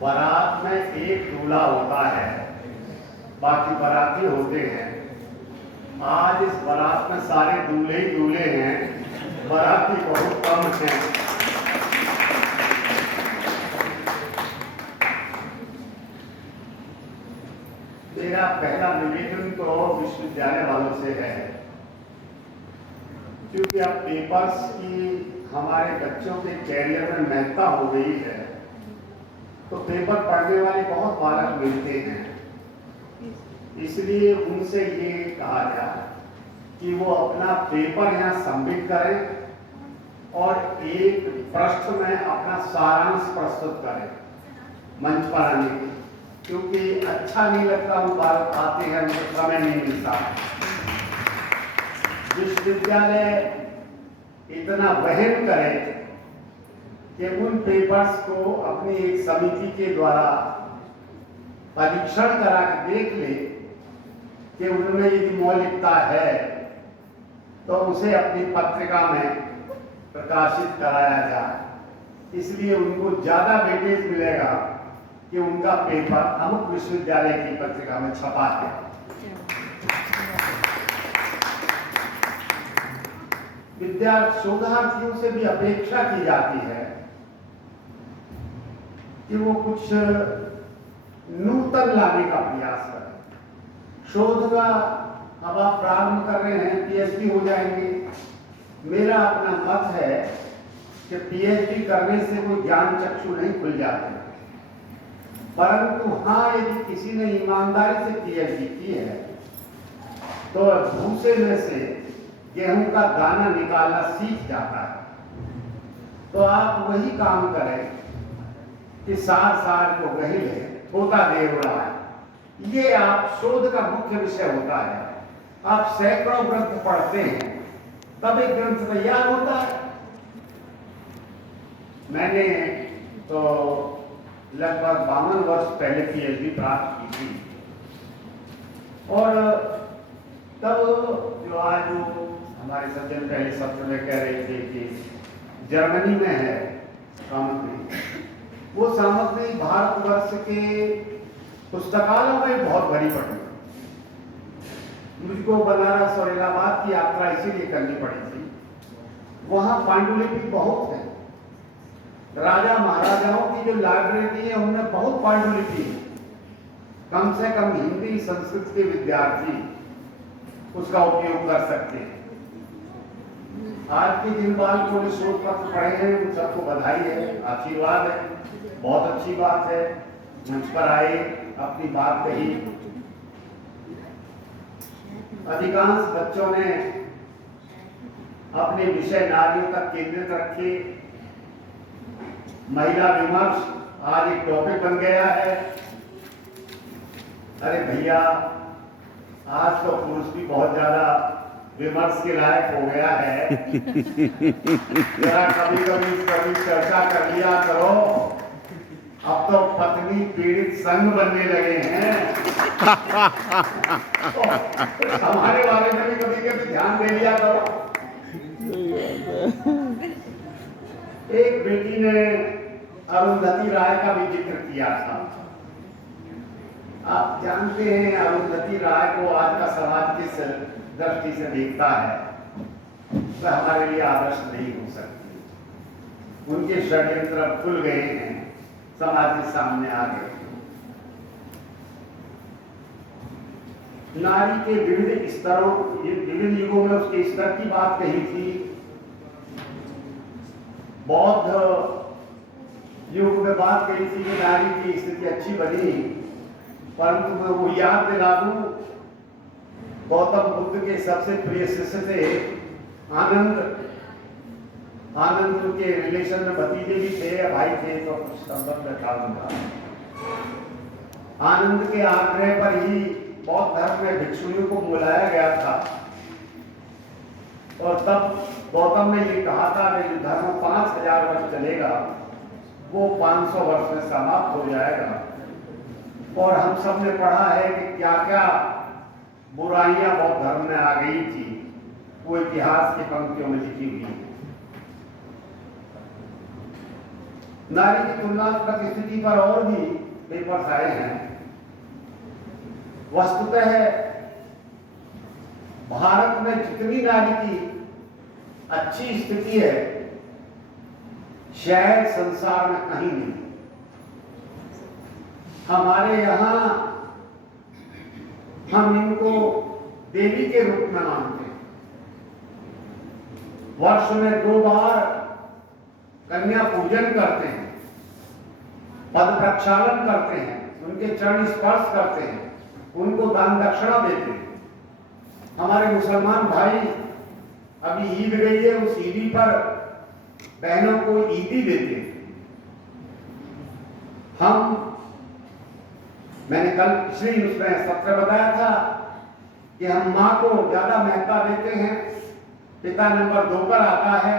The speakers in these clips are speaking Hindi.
बारात में एक दूल्हा होता है, बाकी बाराती होते हैं। आज इस बारात में सारे दूल्हे ही दूल्हे हैं, बाराती बहुत कम हैं। मेरा पहला निवेदन तो विश्वविद्यालय वालों से है, क्योंकि अब पेपर्स की हमारे बच्चों के कैरियर में महत्ता हो गई है, तो पेपर पढ़ने वाले बहुत बालक मिलते हैं। इसलिए उनसे ये कहा जाए कि वो अपना पेपर यहाँ सबमिट करें और एक पृष्ठ में अपना सारांश प्रस्तुत करें मंच पर आने के, क्योंकि अच्छा नहीं लगता वो बालक आते हैं, उनको समय नहीं मिलता। विश्वविद्यालय इतना वहन करे कि उन पेपर्स को अपनी एक समिति के द्वारा परीक्षण करा के देख ले कि उनमें यदि मौलिकता है तो उसे अपनी पत्रिका में प्रकाशित कराया जाए। इसलिए उनको ज़्यादा वेटेज मिलेगा कि उनका पेपर अमुक विश्वविद्यालय की पत्रिका में छपा है। शोधार्थियों से भी अपेक्षा की जाती है कि वो कुछ नूतन लाने का प्रयास करें। शोध का अब आप प्रारंभ कर रहे हैं, पीएचडी हो जाएंगे। मेरा अपना मत है कि पीएचडी करने से कोई ज्ञान चक्षु नहीं खुल जाते, परंतु हाँ, यदि किसी ने ईमानदारी से पीएचडी की है तो भूसे में से गेहूं का दाना निकालना सीख जाता है। तो आप वही काम करें कि सार सार को गहिले होता देर रहा है। ये आप शोध का मुख्य विषय होता है। आप सैकड़ों ग्रंथ पढ़ते हैं तब एक ग्रंथ तैयार होता है। मैंने तो लगभग 52 वर्ष पहले पीएचडी प्राप्त की थी, और तब जो आज हमारे सज्जन पहले सत्र में कह रहे थे कि जर्मनी में है सामग्री, वो सामग्री भारतवर्ष के पुस्तकालयों में बहुत भरी पड़ी। मुझको बनारस और इलाहाबाद की यात्रा इसीलिए करनी पड़ी थी। वहाँ पांडुलिपि बहुत है। राजा महाराजाओं की जो लाइब्रेरी है उनमें बहुत पांडुलिपि है। कम से कम हिंदी संस्कृत के विद्यार्थी उसका उपयोग कर सकते हैं। आज के जिन बालकों ने शोध पत्र पढ़े हैं उन सबको बधाई है, आशीर्वाद है, बहुत अच्छी बात है। मंच पर आए, अपनी बात कही। अधिकांश बच्चों ने अपने विषय नारियों तक केंद्रित रखे। महिला विमर्श आज एक टॉपिक बन गया है। अरे भैया, आज तो पुरुष भी बहुत ज्यादा विमर्श के लायक हो गया है। जरा कभी कभी चर्चा कर लिया करो। अब तो पत्नी पीड़ित संघ बनने लगे हैं। तो हमारे बारे में भी कभी कभी ध्यान दे लिया करो। एक बेटी ने अरुंधति राय का भी जिक्र किया था। आप जानते हैं अरुंधति राय को आज का समाज किस दृष्टि से देखता है, वह हमारे लिए आदर्श नहीं हो सकती। उनके षड्यंत्र खुल गए हैं, समाज के सामने आ गए। नारी के विविध स्तरों, विविध युगों में उसके स्तर की बात कही थी। बौद्ध युग में बात कही थी कि नारी की स्थिति अच्छी बनी, परंतु मैं वो याद दिला दूं, गौतम बुद्ध के सबसे प्रिय शिष्य थे आनंद। आनंद के रिलेशन में भतीजे भी थे, भाई थे, तो कुछ संबंध था उनका। आनंद के आग्रह पर ही बौद्ध धर्म में भिक्षुणियों को बुलाया गया था, और तब गौतम ने ये कहा था कि जो धर्म 5000 वर्ष चलेगा वो 500 वर्ष में समाप्त हो जाएगा। और हम सब ने पढ़ा है कि क्या क्या बुराइयां बौद्ध धर्म में आ गई थी, वो इतिहास की पंक्तियों में लिखी हुई है। नारी की तुलनात्मक स्थिति पर और भी पेपर्स आए हैं। वस्तुतः भारत में जितनी नारी की अच्छी स्थिति है, शायद संसार में कहीं नहीं। हमारे यहां हम इनको देवी के रूप में मानते हैं। वर्ष में 2 बार कन्या पूजन करते हैं, पद प्रक्षालन करते हैं, उनके चरण स्पर्श करते हैं, उनको दान दक्षिणा देते हैं। हमारे मुसलमान भाई, अभी ईद गई है, उस ईदी पर बहनों को ईदी देते हैं। मैंने कल पिछली उसमें सत्र बताया था कि हम माँ को ज्यादा महत्ता देते हैं। पिता नंबर 2 पर आता है।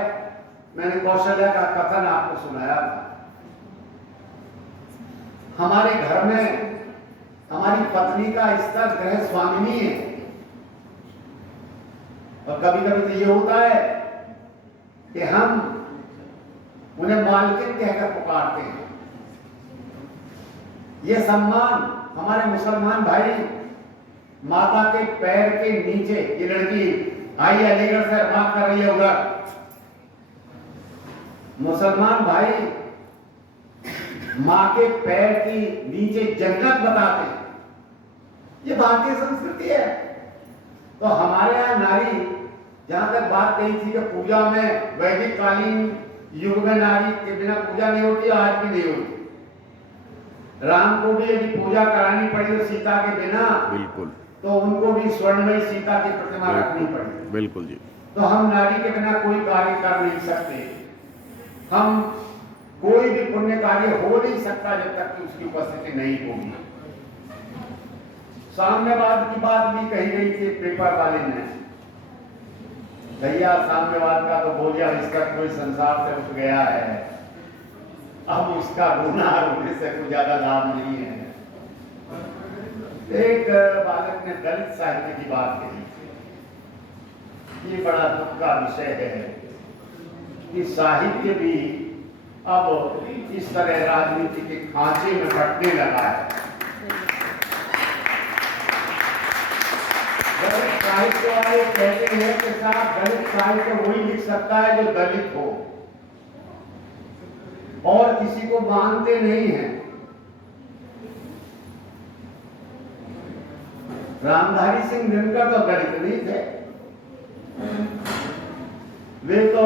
मैंने कौशल्या का कथन आपको सुनाया था। हमारे घर में हमारी पत्नी का स्तर गृह स्वामिनी है, और कभी कभी तो ये होता है कि हम उन्हें मालकिन कहकर पुकारते हैं। ये सम्मान हमारे मुसलमान भाई माता के पैर के नीचे, ये लड़की आई अलीगढ़ से बात कर रही है उधर, मुसलमान भाई माँ के पैर की नीचे जन्नत बताते हैं। ये भारतीय संस्कृति है। तो हमारे यहाँ नारी, जहां तक बात कही थी कि पूजा में वैदिक कालीन युग में नारी के बिना पूजा नहीं होती, आज भी नहीं होती। राम को भी यदि पूजा करानी पड़ी तो सीता के बिना, बिल्कुल, तो उनको भी स्वर्णमयी सीता की प्रतिमा रखनी पड़ी। बिल्कुल जी। तो हम नारी के बिना कोई कार्य कर नहीं सकते। हम कोई भी पुण्य कार्य हो नहीं सकता जब तक कि उसकी उपस्थिति नहीं होगी। साम्यवाद की बात भी कही गई थी पेपर वाले ने। भैया, साम्यवाद का तो बोलिया इसका कोई संसार से उठ गया है, अब उसका गुना होने से कुछ ज्यादा लाभ नहीं है। एक बालक ने दलित साहित्य की बात कही। ये बड़ा दुख का विषय है कि साहित्य भी अब इस तरह राजनीति के खांचे में बंटने लगा है। दलित साहित्य वाले कहते हैं कि साहब, दलित साहित्य वही लिख सकता है जो दलित हो, और किसी को मानते नहीं हैं। रामधारी सिंह दिनकर तो दलित नहीं थे। वे तो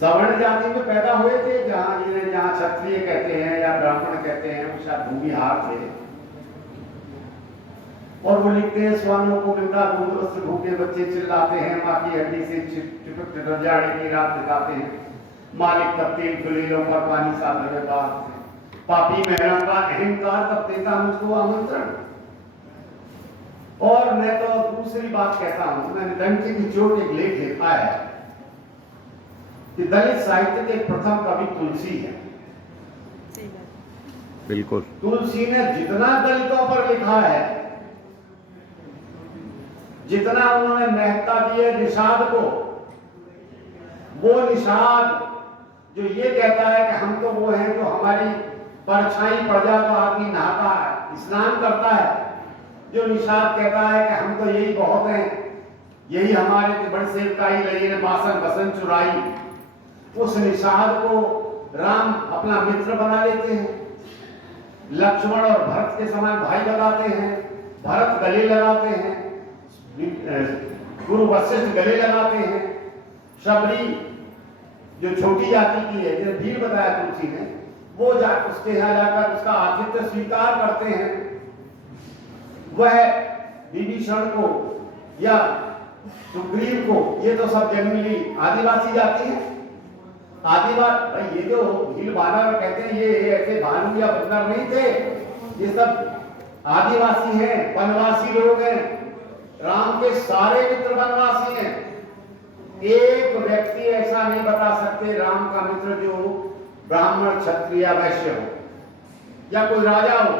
सवर्ण जाति में पैदा हुए थे, जहां क्षत्रिय कहते हैं या ब्राह्मण कहते हैं, वो शायद भूमिहार थे। और वो लिखते हैं, स्वानों को गंगा दूध से भूखे बच्चे चिल्लाते हैं, माँ की हड्डी से चिपक जाड़े की रात बिताते हैं, मालिक तब्दील गुलीलों पर पानी साधे में बात थे, पापी मेहरा का अहंकार तब देता मुझको आमंत्रण। और मैं तो दूसरी बात कहता हूं, मैंने डंकी की चोट एक लेख लिखा है कि दलित साहित्य के प्रथम कवि तुलसी है। बिल्कुल, तुलसी ने जितना दलितों पर लिखा है, जितना उन्होंने महत्ता दी है निषाद को, वो निषाद जो ये कहता है कि हम तो वो हैं जो हमारी परछाई पड़ जाए तो आदमी नहाता है, स्नान करता है, जो निषाद कहता है कि हम तो यही बहुत हैं, यही हमारे बड़े सेवकाई रही ने बासन बसन चुराई, उस निषाद को राम अपना मित्र बना लेते हैं। लक्ष्मण और भरत के समान भाई लगाते हैं, भरत गले लगाते हैं, गुरु वशिष्ठ गले लगाते हैं, शबरी जो छोटी जाति की है, जैसे भीड़ बताया तुलसी ने, वो उसके यहाँ जाकर उसका आतिथ्य स्वीकार करते हैं। वह विभीषण को या सुग्रीव को, ये तो सब जंगली आदिवासी जाति है। आदिवासी भाई, ये जो भील बानर कहते हैं, ये ऐसे भालू या बंदर नहीं थे, ये सब आदिवासी हैं, वनवासी लोग हैं। राम के सारे मित्र वनवासी हैं। एक व्यक्ति ऐसा नहीं बता सकते राम का मित्र जो ब्राह्मण क्षत्रिय वैश्य हो, या कोई राजा हो,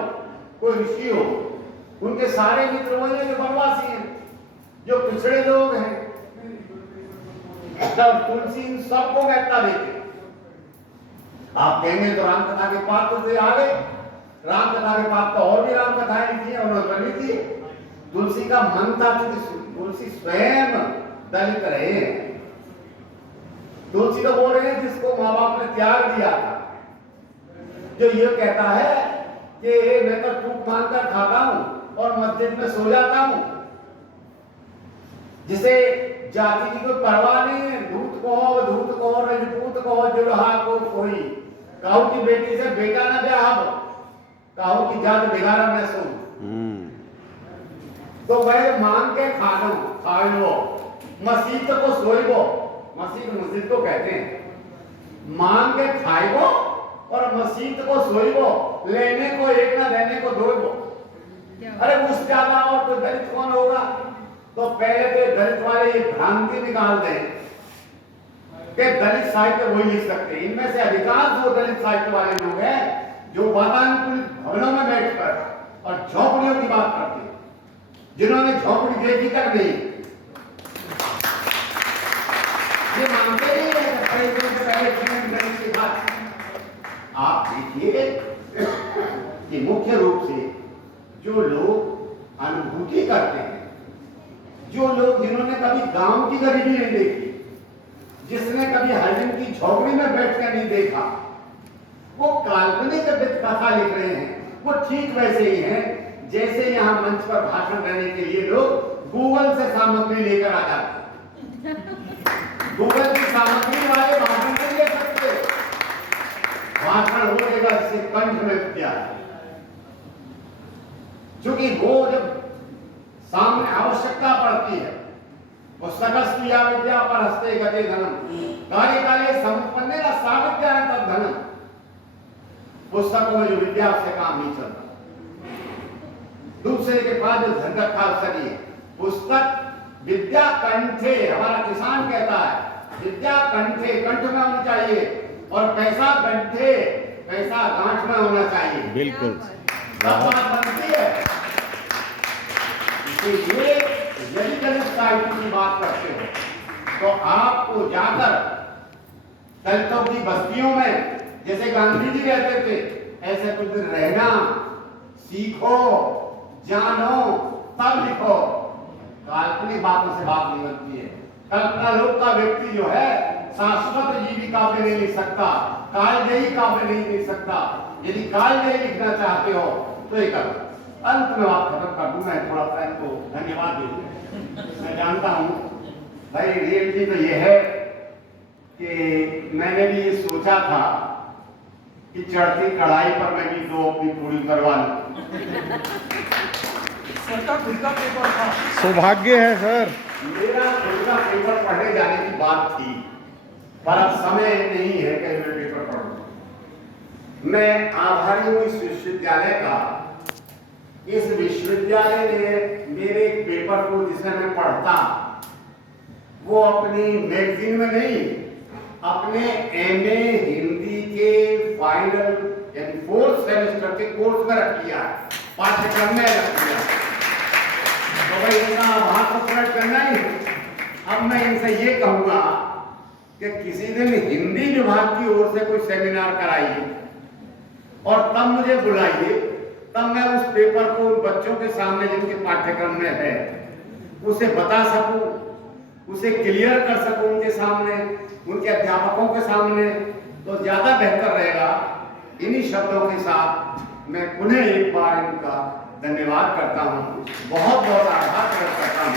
कोई ऋषि हो। उनके सारे मित्र वही हैं जो वनवासी हैं, जो पिछड़े लोग हैं। तब तुलसी इन सबको महत्ता देते। आप कहेंगे तो राम कथा के पात्र से आ गए, राम कथा के पात्र और भी राम कथाएं लिखी है, उन्होंने तो लिखी है। तुलसी का मन था कि तुलसी स्वयं दलित रहे हैं। तुलसी तो बोल रहे हैं जिसको माँ बाप ने त्याग दिया था, जो ये कहता है कि मैं तो टूक मानकर खाता हूं और मस्जिद में सो जाता हूं, जिसे जाति की कोई परवाह नहीं है, धूत को रजपूत को जुल्हा को कोई, कहू की बेटी से बेटा न ब्याह, कहू की जात बिगाड़ा मैं सो। तो वह मांग के खा लो, मस्जिद को सोइबो, मस्जिद को कहते हैं, मांग के खाइबो और मस्जिद को सोइबो, लेने को एक ना देने को दो। अरे उससे ज्यादा और कोई दलित कौन होगा? तो पहले तो दलित वाले ये भ्रांति निकाल दें कि दलित साहित्य वही लिख सकते हैं। इनमें से अधिकांश जो दलित साहित्य वाले लोग हैं जो वातानुकूलित भवनों में बैठकर और झोपड़ियों की बात करते हैं, जिन्होंने झोपड़ी देखी तक नहीं, ये मानते नहीं है कि बात। आप देखिए कि मुख्य रूप से जो लोग अनुभूति करते हैं, जो लोग जिन्होंने कभी गांव की गरीबी नहीं देखी, जिसने कभी हरिजन की झोपड़ी में बैठकर नहीं देखा, वो काल्पनिक कथा लिख रहे हैं। वो ठीक वैसे ही हैं जैसे यहाँ मंच पर भाषण देने के लिए लोग गूगल से सामग्री लेकर आ जाते हैं। गूगल की सामग्री वाले भाषण नहीं ले सकते, भाषण हो जाएगा इससे कंठ में विद्या, क्योंकि वो जब सामने आवश्यकता पड़ती है, वो सकस या विद्या पर हस्ते गते धनम कार्य काले संपन्ने ना साविद्या तब धनम। पुस्तकों में जो विद्या से काम नहीं चलता, दूसरे के पास जो धन रखा उससे नहीं। पुस्तक विद्या कंठे, हमारा किसान कहता है विद्या कंठे, कंठ में होनी चाहिए, और पैसा कंठे, पैसा गांठ में होना चाहिए। बिल्कुल बात बनती है। इसलिए यदि दलित साहित्य की बात करते हो तो आपको जाकर दलितों की बस्तियों में, जैसे गांधी जी रहते थे, ऐसे कुछ दिन रहना सीखो, जानो, तब लिखो। काल्पनिक बातों से बात नहीं बनती है। कल्पना लोक का व्यक्ति जो है शाश्वत जीवी काव्य नहीं लिख सकता, कालजयी काव्य नहीं लिख सकता। यदि कालजयी लिखना चाहते हो तो ये करो। अंत में बात खत्म कर दूं, मैं थोड़ा सा इनको धन्यवाद दीजिए। मैं जानता हूं भाई रियलिटी तो ये है कि मैंने भी ये सोचा था कि चढ़ती कढ़ाई पर मैं भी दो अपनी पूरी करवा लूं। सौभाग्य है सर। मेरा खुद का पेपर पढ़ने जाने की बात थी, पर अब समय नहीं है कि मैं पेपर पढ़ूं। मैं आभारी हूं इस विश्वविद्यालय का। इस विश्वविद्यालय ने मेरे एक पेपर को, जिसे मैं पढ़ता, वो अपनी मैगजीन में नहीं, अपने एमए हिंदी के फाइनल यानी 4th सेमेस्टर के कोर्स में रख लिया, पाठ्यक्रम में रख लिया। तो भाई इतना आभार तो प्रकट करना ही। अब मैं इनसे ये कहूंगा कि किसी दिन हिंदी विभाग की ओर से कोई सेमिनार कराइए और तब मुझे बुलाइए, तब मैं उस पेपर को उन बच्चों के सामने जिनके पाठ्यक्रम में है उसे बता सकूं, उसे क्लियर कर सकूं उनके सामने, उनके अध्यापकों के सामने, तो ज्यादा बेहतर रहेगा। इन्हीं शब्दों के साथ मैं पुनः एक बार इनका धन्यवाद करता हूं, बहुत बहुत आभार प्रकट करता हूं,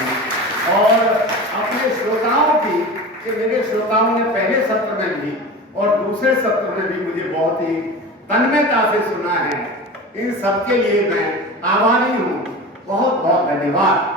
और अपने श्रोताओं की, कि मेरे श्रोताओं ने पहले सत्र में भी और दूसरे सत्र में भी मुझे बहुत ही तन्मयता से सुना है। इन सबके लिए मैं आभारी हूं। बहुत बहुत धन्यवाद।